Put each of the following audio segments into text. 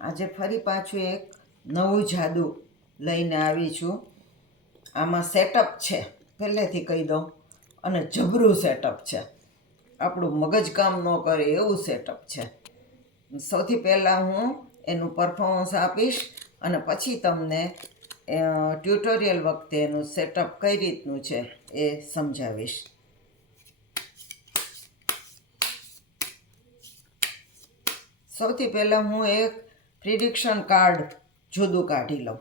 આજે ફરી પાછું એક નવું જાદુ લઈને આવી છું. આમાં સેટઅપ છે, પહેલેથી કહી દઉં. અને જબરું સેટઅપ છે. આપણું મગજ કામ ન કરે એવું સેટઅપ છે. સૌથી પહેલાં હું એનું પરફોર્મન્સ આપીશ અને પછી તમને ટ્યુટોરિયલ વખતે એનું સેટઅપ કઈ રીતનું છે એ સમજાવીશ. સૌથી પહેલાં હું એક પ્રિડિક્શન કાર્ડ જુદું કાઢી લઉં.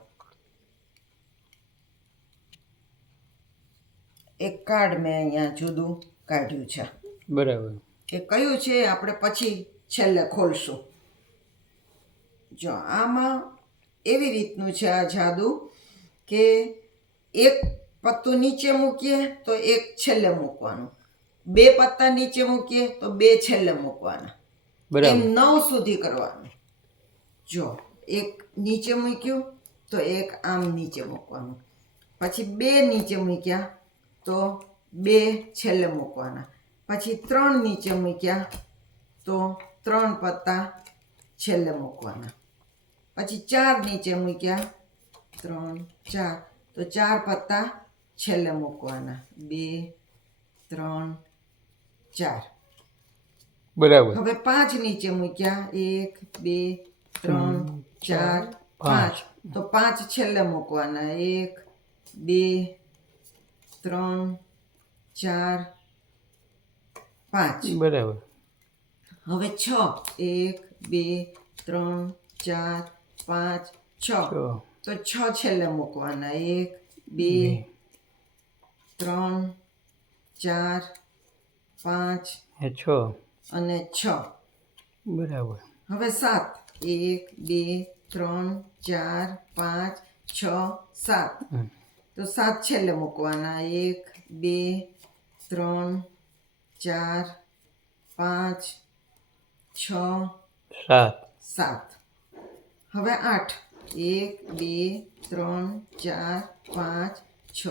એક કાર્ડ મેં અહીંયા જુદું કાઢ્યું છે. બરાબર. એ કયું છે આપણે પછી છેલ્લે ખોલશું. જો આમાં એવી રીતનું છે આ જાદુ કે એક પત્તું નીચે મૂકીએ તો એક છેલ્લે મૂકવાનું. બે પત્તા નીચે મૂકીએ તો બે છેલ્લે મૂકવાના. એમ નવ સુધી કરવાનું. જો, એક નીચે મૂક્યું, તો એક આમ નીચે મૂકવાનું. પછી બે નીચે મૂક્યા, તો બે છેલ્લે મૂકવાના. પછી ત્રણ નીચે મૂક્યા, તો ત્રણ પત્તા છેલ્લે મૂકવાના. પછી ચાર નીચે મૂક્યા, ત્રણ, ચાર. તો ચાર પત્તા છેલ્લે મૂકવાના. બે, ત્રણ, ચાર. બરાબર હવે પાંચ નીચે મૂક્યા એક બે ત્રણ ચાર પાંચ તો પાંચ છેલ્લે મૂકવાના એક બે ત્રણ ચાર પાંચ બરાબર હવે છ. એક બે ત્રણ ચાર પાંચ છ. તો તો છ છેલ્લે મૂકવાના. એક બે. ત્રણ ચાર પાંચ. એ છ. અને છ. બરાબર. હવે સાત. એક બે ત્રણ ચાર પાંચ છ સાત. તો સાત છેલ્લે મૂકવાના. એક બે ત્રણ ચાર પાંચ છ સાત. સાત. હવે આઠ. એક બે ત્રણ ચાર પાંચ છ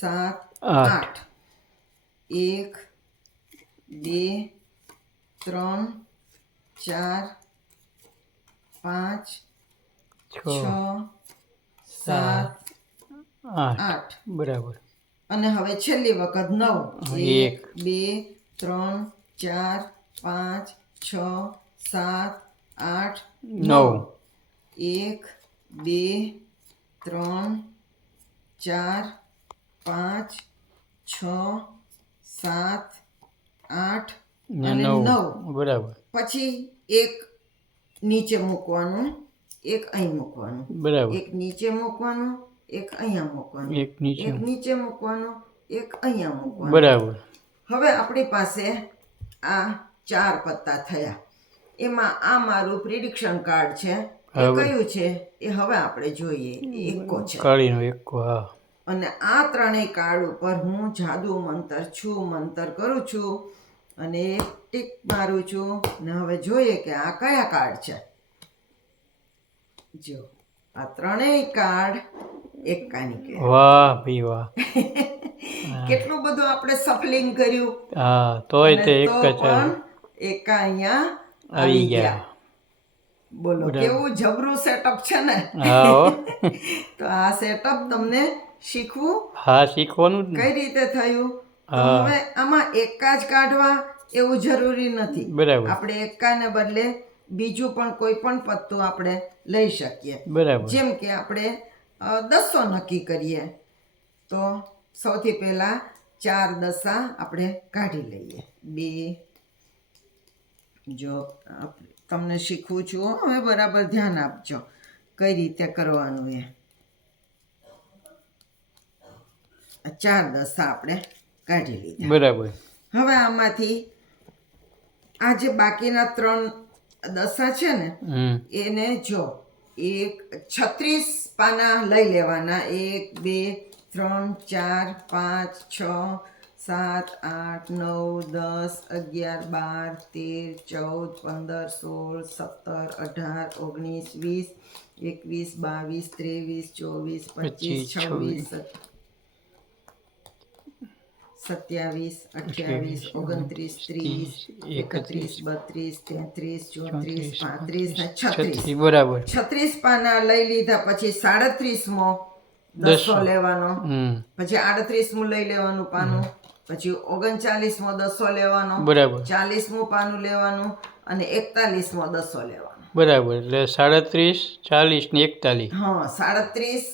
સાત આઠ. એક બે ત્રણ ચાર પાંચ છ સાત આઠ. બરાબર. અને હવે છેલ્લી વખત નવ. એક. બે ત્રણ ચાર પાંચ છ સાત આઠ નવ. એક બે ત્રણ ચાર પાંચ છ સાત આઠ અને નવ. બરાબર. પછી એક નીચે મૂકવાનું એક અહીં મૂકવાનું. બરાબર. એક નીચે મૂકવાનું એક અહીંયા મૂકવાનું. એક નીચે. એક નીચે મૂકવાનું એક અહીંયા મૂકવાનું. બરાબર. હવે આપણી પાસે આ ચાર પત્તા થયા. એમાં આ મારું પ્રિડિક્શન કાર્ડ છે. એ કયું છે? એ હવે આપણે જોઈએ. એકો છે. કાળીનો એકો હા. અને આ ત્રણેય કાર્ડ ઉપર હું જાદુ મંતર છું મંતર કરું છું. અને ટીક મારું છું. ને હવે જોઈએ કે આ કયા કાર્ડ છે. જો આ ત્રણેય કાર્ડ એકા કે. વાહ ભાઈ વાહ. કેટલું બધું આપણે સફલિંગ કર્યું. હા તોય તે એક જ એકા અહીંયા આવી ગયા. બોલો કેવું જબરું સેટઅપ છે ને? તો આ સેટઅપ તમને શીખવું હા શીખવાનું કઈ રીતે થયું? હવે આમાં એકા જ કાઢવા. એવું જરૂરી નથી. બરાબર. આપણે એકાને બદલે બીજું પણ કોઈ પણ પત્તું આપણે લઈ શકીએ. બરાબર. જેમ કે આપણે દસો નક્કી કરીએ તો સૌથી પહેલા ચાર દસા આપણે કાઢી લઈએ. બે જો તમને શીખવું છું હવે બરાબર ધ્યાન આપજો. કઈ રીતે કરવાનું એ? ચાર દસા આપણે કાઢી લીધા. બરાબર. હવે આમાંથી આ જે બાકીના ત્રણ દસા છે ને એને જો એક છત્રીસ પાના લઈ લેવાના. એક બે ત્રણ ચાર પાંચ છ સાત આઠ નવ દસ અગિયાર બાર તેર ચૌદ પંદર સોળ સત્તર અઢાર ઓગણીસ વીસ એકવીસ બાવીસ ત્રેવીસ ચોવીસ પચીસ પચીસ, છવ્વીસ સત્યાવીસ અઠ્યાવીસ ઓગણત્રીસ ત્રીસ એકત્રીસ બત્રીસ તેત્રીસ ચોત્રીસ પાંત્રીસ ને છત્રીસ બરાબર છત્રીસ પાના લઈ લીધા પછી સાડત્રીસમો દસો લેવાનો પછી આડત્રીસમું લઈ લેવાનું પાનું પછી ઓગણચાલીસમો દસો લેવાનો બરાબર ચાલીસમું પાનું લેવાનું અને એકતાલીસમો દસો લેવાનો બરાબર એટલે સાડત્રીસ ચાલીસ ને એકતાલીસ હા સાડત્રીસ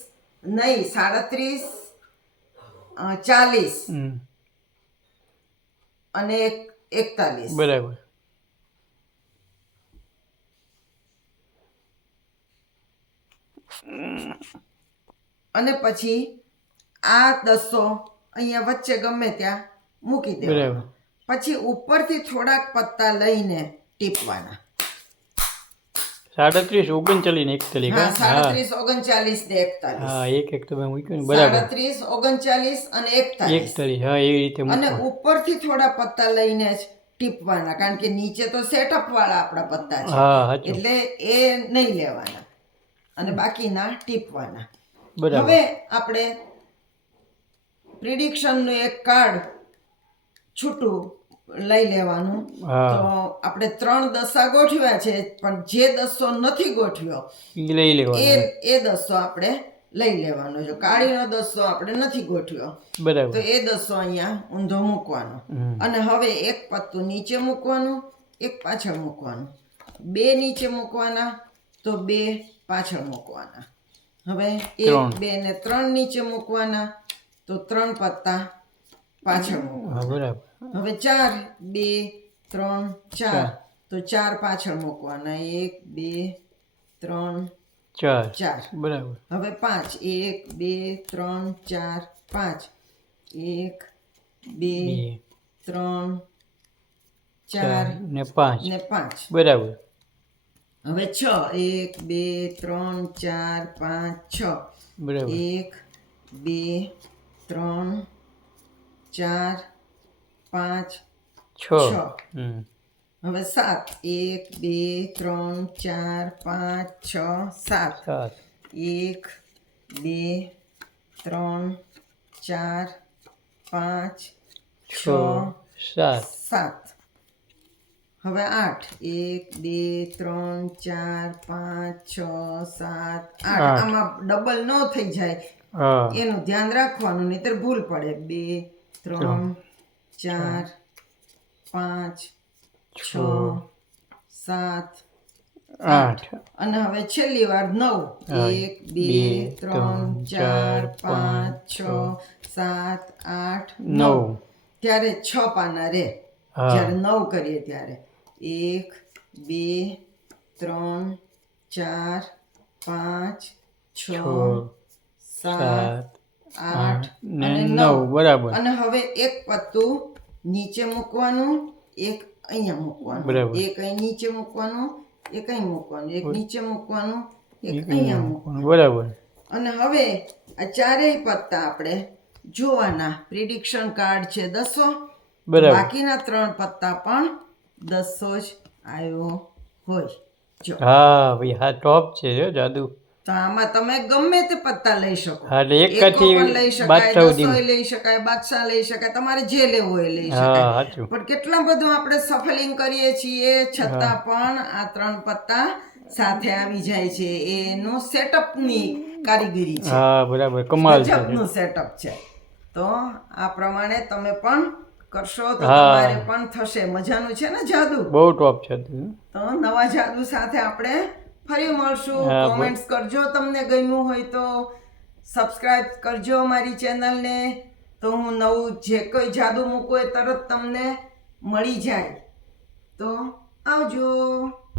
નહીં સાડત્રીસ ચાલીસ અને એક એકતાલીસ. બરાબર. અને પછી આ દસો અહીંયા વચ્ચે ગમે ત્યાં મૂકી દેવા પછી ઉપરથી થોડાક પત્તા લઈને ટીપવાના. સાડત્રીસ ઓગણચાલીસ ને એકતાલીસ હા સાડત્રીસ ઓગણચાલીસ ને એકતાલીસ. હા એક એક તમે મૂક્યું ને બરાબર. સાડત્રીસ ઓગણચાલીસ અને એકતાલીસ. એકતાલીસ હા એવી રીતે અને ઉપરથી થોડા પત્તા લઈને જ ટીપવાના કારણ કે નીચે તો સેટઅપ વાળા આપણા પત્તા છે. એટલે એ નહીં લેવાના. અને બાકીના ટીપવાના. બરાબર. હવે આપણે પ્રિડિક્શનનું એક કાર્ડ છૂટું લઈ લેવાનું. તો આપણે ત્રણ દસા ગોઠવ્યા છે પણ જે દસો નથી ગોઠવ્યો એ લેવાનો એ એ દસો આપણે લઈ લેવાનો છે. કાળીનો દસો આપણે નથી ગોઠવ્યો. તો એ દસો અહીંયા ઊંધો મૂકવાનો. અને હવે એક પત્તું નીચે મૂકવાનું એક પાછળ મૂકવાનું. બે નીચે મૂકવાના તો બે પાછળ મૂકવાના. હવે એક બે ને ત્રણ નીચે મૂકવાના તો ત્રણ પત્તા પાછળ મૂકવાના. બરાબર. હવે ચાર બે ત્રણ ચાર. તો ચાર પાછળ મૂકવાના. એક બે ત્રણ ચાર. ચાર. બરાબર. હવે પાંચ. એક બે ત્રણ ચાર પાંચ. એક બે ત્રણ ચાર ને પાંચ. ને પાંચ. બરાબર. હવે છ. એક બે ત્રણ ચાર પાંચ છ. બરાબર. એક બે ત્રણ ચાર પાંચ છ. હવે સાત. એક બે ત્રણ ચાર પાંચ છ સાત. એક બે ત્રણ ચાર પાંચ છ સાત. સાત. હવે આઠ. એક બે ત્રણ ચાર પાંચ છ સાત આઠ. આમાં ડબલ ન થઈ જાય. એનું ધ્યાન રાખવાનું નહીતર ભૂલ પડે. બે ત્રણ ચાર પાંચ. છ. સાત આઠ. અને હવે છેલ્લી વાર નવ. એક બે ત્રણ ચાર પાંચ છ સાત આઠ નવ. ત્યારે છ પાના રે. જ્યારે નવ કરીએ ત્યારે. એક બે ત્રણ ચાર પાંચ છ સાત સાત આઠ આઠ ને અને નવ બરાબર. અને હવે એક પત્તું નીચે મૂકવાનું એક અહીંયા મૂકવાનું. એક અહીં નીચે મૂકવાનું એક અહીં મૂકવાનું. એક નીચે મૂકવાનું એક અહીંયા મૂકવાનું. બરાબર. અને હવે આ ચારેય પત્તા આપણે જોવાના. પ્રિડિક્શન કાર્ડ છે દસો. બરાબર. બાકીના ત્રણ પત્તા પણ દસો જ આવ્યો હોય. હા ભાઈ હા ટોપ છે જો જાદુ. તો આમાં તમે ગમે તે પત્તા લઈ શકો. એટલે એક પણ લઈ શકાય રસોઈ લઈ શકાય બાદશાહ લઈ શકાય તમારે જે લેવું એ લઈ શકાય. પણ કેટલા બધું આપણે સફલિંગ કરીએ છીએ છતાં પણ આ ત્રણ પત્તા સાથે આવી જાય છે. એનું સેટઅપની કારીગરી છે. હા બરાબર કમાલ છે. ગજબનું સેટઅપ છે. તો આ પ્રમાણે તમે પણ કરશો તો તમારે પણ થશે. મજાનું છે ને જાદુ? બહુ ટોપ છે. તો નવા જાદુ સાથે આપણે ફરી મળશું. કોમેન્ટ્સ કરજો તમને ગમ્યું હોય તો. સબસ્ક્રાઇબ કરજો અમારી ચેનલને. તો હું નવું જે કોઈ જાદુ મૂકું એ તરત તમને મળી જાય. તો આવજો.